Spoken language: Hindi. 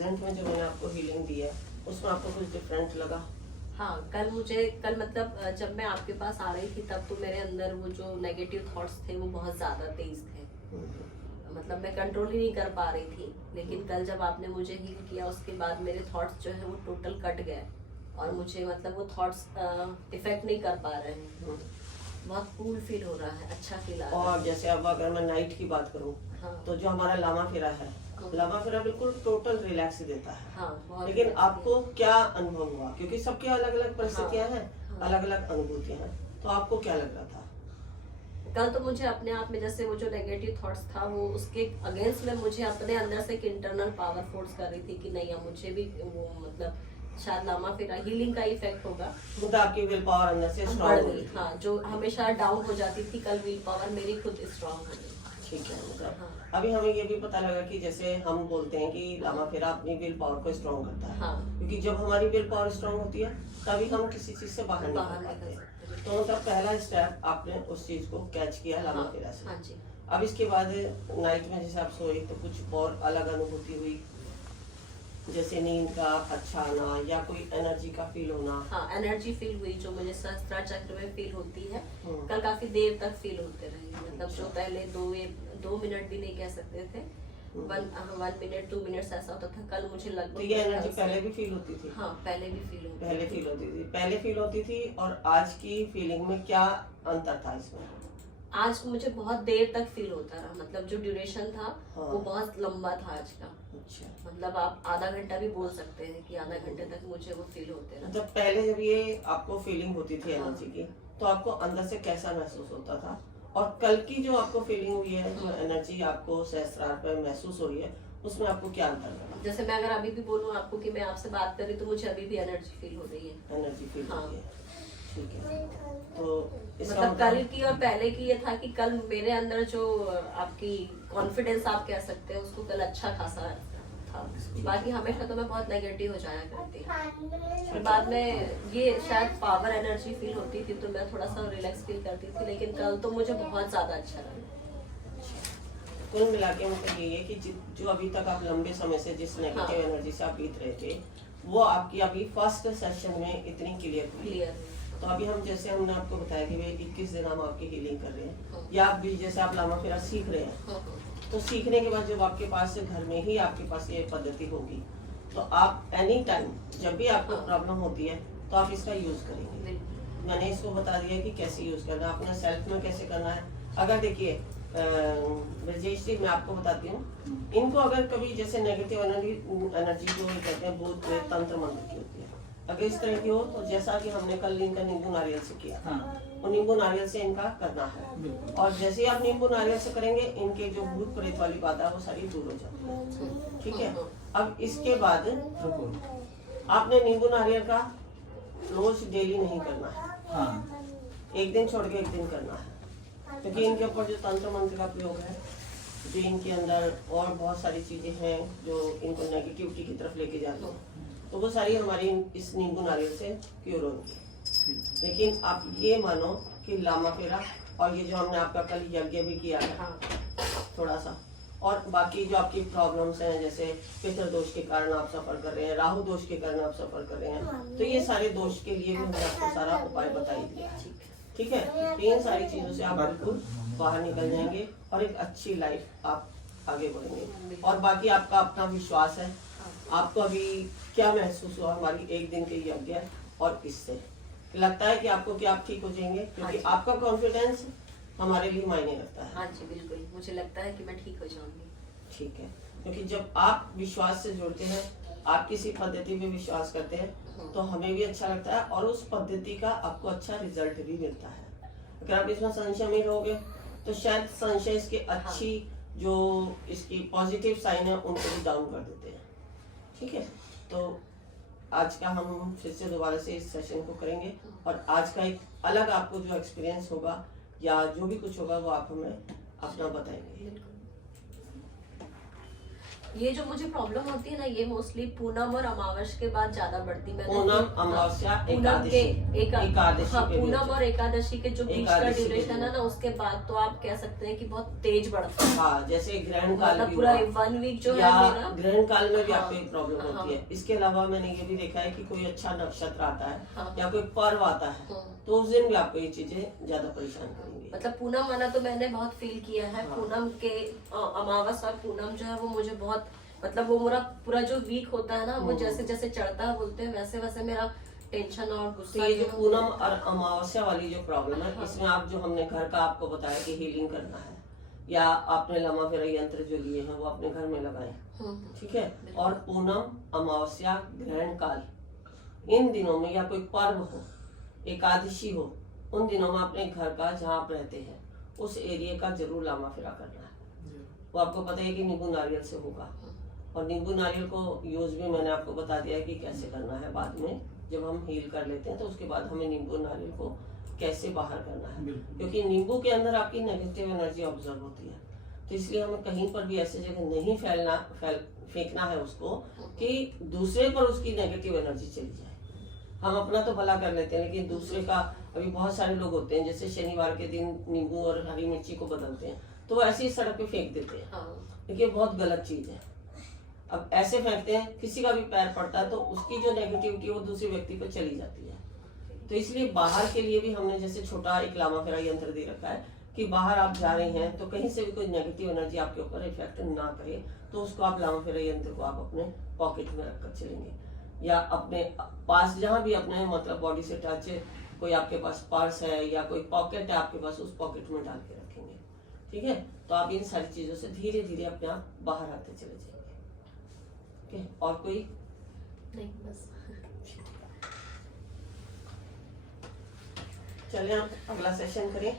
प्रेजेंट में जो मैंने आपको हीलिंग दी है उसमें आपको कुछ डिफरेंट लगा? हाँ, कल मतलब जब मैं आपके पास आ रही थी तब तो मेरे अंदर वो जो नेगेटिव थॉट्स थे वो बहुत ज्यादा तेज थे। मतलब मैं कंट्रोल ही नहीं कर पा रही थी। लेकिन कल जब आपने मुझे हील किया उसके बाद मेरे थॉट्स जो है वो टोटल कट गए और मुझे मतलब वो थॉट्स इफेक्ट नहीं कर पा रहे हैं। बहुत कूल फील हो रहा है, अच्छा फील आ रहा है। और जैसे अब अगर मैं नाइट की बात करूँ, हाँ। तो जो हमारा लामा फेरा है, लामा फेरा बिल्कुल टोटल रिलैक्स देता है। हाँ, लेकिन आपको क्या अनुभव हुआ? क्योंकि सबके अलग अलग परिस्थितियां हैं, अलग अलग अनुभूतियां हैं, तो आपको क्या लग रहा था? कल तो मुझे अपने आप में जैसे वो जो नेगेटिव थॉट्स था वो उसके अगेंस्ट में मुझे अपने अंदर से एक इंटरनल पावर फोर्स कर रही थी कि नहीं, अब मुझे भी वो मतलब शायद लामा फेरा हीलिंग का इफेक्ट होगा। मतलब आपकी विल पावर अंदर से स्ट्रांग हो गई। हाँ, जो हमेशा डाउन हो जाती थी, कल विल पावर मेरी खुद स्ट्रांग हो गई। ठीक है, मतलब हाँ। अभी हमें ये भी पता लगा कि जैसे हम बोलते हैं कि लामा फेरा अपनी विल पावर को स्ट्रांग करता है। हाँ। क्योंकि जब हमारी विल पावर स्ट्रांग होती है तभी हम किसी चीज से बाहर निकल पाते हैं। तो मतलब पहला स्टेप आपने उस चीज को कैच किया लामा फेरा से। हाँ जी। अब इसके बाद नाइट में जैसे आप सोए तो कुछ और अलग अनुभूति हुई, जैसे नींद का अच्छा आना या कोई एनर्जी का फील होना? हाँ, एनर्जी फील हुई जो मुझे सहस्त्रार चक्र में फील होती है। कल काफी देर तक फील होते रही, मतलब जो पहले 2 मिनट भी नहीं कह सकते थे, 1 मिनट 2 मिनट ऐसा होता था। कल मुझे लगभग तो ये एनर्जी पहले भी फील होती थी? हाँ, पहले भी फील होती पहले फील होती थी और आज की फीलिंग में क्या अंतर था इसमें? आज मुझे बहुत देर तक फील होता रहा, मतलब जो ड्यूरेशन था वो बहुत लंबा था आज का। अच्छा, मतलब आप आधा घंटा भी बोल सकते हैं कि आधा घंटे तक मुझे वो फील होते रहा। मतलब पहले जब ये आपको फीलिंग होती थी एनर्जी की, तो आपको अंदर से कैसा महसूस होता था? और कल की जो आपको फीलिंग हुई है, जो एनर्जी आपको सहस्त्रार पर महसूस हो रही है, उसमें आपको क्या अंतर लगा? जैसे मैं अगर अभी भी बोलूँ आपको कि मैं आपसे बात कर रही तो मुझे अभी भी एनर्जी फील हो रही है। एनर्जी फील हो रही है, ठीक है। तो इसका मतलब कल की और पहले की ये था कि कल मेरे अंदर जो आपकी कॉन्फिडेंस आप कह सकते हैं उसको कल अच्छा खासा था। बाकी हमेशा तो मैं बहुत नेगेटिव हो जाया करती, फिर बाद में ये शायद पावर एनर्जी फील होती थी तो मैं थोड़ा सा रिलैक्स फील करती थी। लेकिन कल तो मुझे बहुत ज्यादा अच्छा लगा। कुल मिला के मतलब ये है कि जो अभी तक आप लंबे समय से जिस नेगेटिव एनर्जी से आप बीत रहे थे, वो आपकी अभी फर्स्ट सेशन में इतनी क्लियर। तो अभी हम जैसे हमने आपको बताया कि वे 21 दिन हम आपकी हीलिंग कर रहे हैं, या आप भी जैसे आप लामा फेरा सीख रहे हैं, तो सीखने के बाद जब आपके पास घर में ही आपके पास ये पद्धति होगी, तो आप एनी टाइम जब भी आपको प्रॉब्लम होती है तो आप इसका यूज करेंगे। मैंने इसको बता दिया कि कैसे यूज करना है, अपना सेल्फ में कैसे करना है। अगर देखिए ब्रजेश जी, मैं आपको बताती हूँ, इनको अगर कभी जैसे नेगेटिव एनर्जी जो कहते हैं भूत प्रेत तंत्र मंत्र की होती है, अगर इस तरह की हो तो जैसा कि हमने कल इनका नींबू नारियल से किया, और नींबू नारियल से इनका करना है। और जैसे ही आप नींबू नारियल से करेंगे, इनके जो भूत प्रेत वाली बात है वो सारी दूर हो जाती है, ठीक है। अब इसके बाद आपने नींबू नारियल का रोज डेली नहीं करना है, एक दिन छोड़ के एक दिन करना है, क्योंकि इनके ऊपर जो तंत्र मंत्र का प्रयोग है, जो इनके अंदर और बहुत सारी चीजें हैं जो इनको नेगेटिविटी की तरफ लेके जाती हैं, तो वो सारी हमारी इस नींबू नारियल से क्योर होंगी। लेकिन आप ये मानो कि लामा फेरा और ये जो हमने आपका कल यज्ञ भी किया है थोड़ा सा, और बाकी जो आपकी प्रॉब्लम्स हैं, जैसे पितृ दोष के कारण आप सफर कर रहे हैं, राहु दोष के कारण आप सफर कर रहे हैं, तो ये सारे दोष के लिए भी हमने आपको सारा उपाय बताई दिया, ठीक है। तो इन सारी चीजों से आप बिल्कुल बाहर निकल जाएंगे और एक अच्छी लाइफ आप आगे बढ़ेंगे। और बाकी आपका अपना विश्वास है। आपको अभी क्या महसूस हुआ हमारी एक दिन के यज्ञ और इससे लगता है कि आपको कि आप ठीक हो जाएंगे? क्योंकि आपका कॉन्फिडेंस हमारे लिए मायने रखता है। हाँ जी, बिल्कुल, मुझे लगता है कि मैं ठीक हो जाऊंगी। ठीक है, क्योंकि जब आप विश्वास से जुड़ते हैं, आप किसी पद्धति में विश्वास करते हैं, तो हमें भी अच्छा लगता है और उस पद्धति का आपको अच्छा रिजल्ट भी मिलता है। अगर आप इसमें संशय में रहोगे तो शायद संशय इसकी अच्छी जो इसकी पॉजिटिव साइन है उनको भी डाउन कर देते हैं, ठीक है। तो आज का हम फिर से दोबारा से इस सेशन को करेंगे और आज का एक अलग आपको जो एक्सपीरियंस होगा या जो भी कुछ होगा वो आप हमें अपना बताएंगे। ये जो मुझे प्रॉब्लम होती है ना, ये मोस्टली पूनम और अमावस के बाद ज्यादा बढ़ती है। पूनम, अमावस्या, पूनम के एकादशी हाँ, पे भी पूनम होती है। और एकादशी के जो बीच का एकादशी के ड्यूरेशन है ना, उसके बाद तो आप कह सकते हैं कि बहुत तेज बढ़ता है। हाँ, जैसे ग्रहण काल मतलब भी पूरा हुआ, 1 वीक जो है या मेरा, ग्रहण काल में भी हाँ, आपको एक प्रॉब्लम हाँ, होती है। इसके अलावा मैंने ये भी देखा है कि कोई अच्छा नक्षत्र आता है हाँ, या कोई पर्व आता है, हाँ। तो उस दिन भी आपको ये चीजें ज्यादा परेशान करेंगी। मतलब पूनम वाला तो मैंने बहुत फील किया है। हाँ। पूनम के अमावस और पूनम जो है वो मुझे बहुत, मतलब वो मेरा पूरा जो वीक होता है ना, वो जैसे जैसे चढ़ता है, बोलते हैं वैसे वैसे मेरा टेंशन और तो गुस्सा ये जो जो है पूनम और अमावस्या वाली जो प्रॉब्लम है, हाँ। इसमें आप जो हमने घर का आपको बताया कि हीलिंग करना है, या आपने लम्हा फेरा यंत्र जो लिए हैं वो अपने घर में लगाए, ठीक है। और पूनम, अमावस्या, ग्रहण काल, इन दिनों में या कोई पर्व हो, एकादशी हो, उन दिनों में अपने घर का जहाँ आप रहते हैं उस एरिया का जरूर लामा फेरा करना है। वो आपको पता है कि नींबू नारियल से होगा, और नींबू नारियल को यूज भी मैंने आपको बता दिया है कि कैसे करना है। बाद में जब हम हील कर लेते हैं तो उसके बाद हमें नींबू नारियल को कैसे बाहर करना है, क्योंकि नींबू के अंदर आपकी नेगेटिव एनर्जी ऑब्जर्व होती है। तो इसलिए हमें कहीं पर भी ऐसी जगह नहीं फेंकना है उसको कि दूसरे पर उसकी नेगेटिव एनर्जी चली जाए। हम अपना तो भला कर लेते हैं, लेकिन दूसरे का, अभी बहुत सारे लोग होते हैं जैसे शनिवार के दिन नींबू और हरी मिर्ची को बदलते हैं, तो वो ऐसे ही सड़क पे फेंक देते हैं। लेकिन ये बहुत गलत चीज है। अब ऐसे फेंकते हैं, किसी का भी पैर पड़ता है तो उसकी जो नेगेटिविटी है वो दूसरे व्यक्ति पर चली जाती है। तो इसलिए बाहर के लिए भी हमने जैसे छोटा एक लामा फेरा यंत्र दे रखा है कि बाहर आप जा रहे हैं तो कहीं से भी कोई नेगेटिव एनर्जी आपके ऊपर इफेक्ट ना करे, तो उसको आप लामा फेरा यंत्र को आप अपने पॉकेट में रखकर चलेंगे, या अपने पास जहाँ भी अपने मतलब बॉडी से टच है, कोई आपके पास पर्स है या कोई पॉकेट है आपके पास, उस पॉकेट में डाल के रखेंगे, ठीक है। तो आप इन सारी चीजों से धीरे धीरे अपने आप बाहर आते चले जाएंगे, ठीक है। और कोई नहीं, बस चले, आप अगला सेशन करें।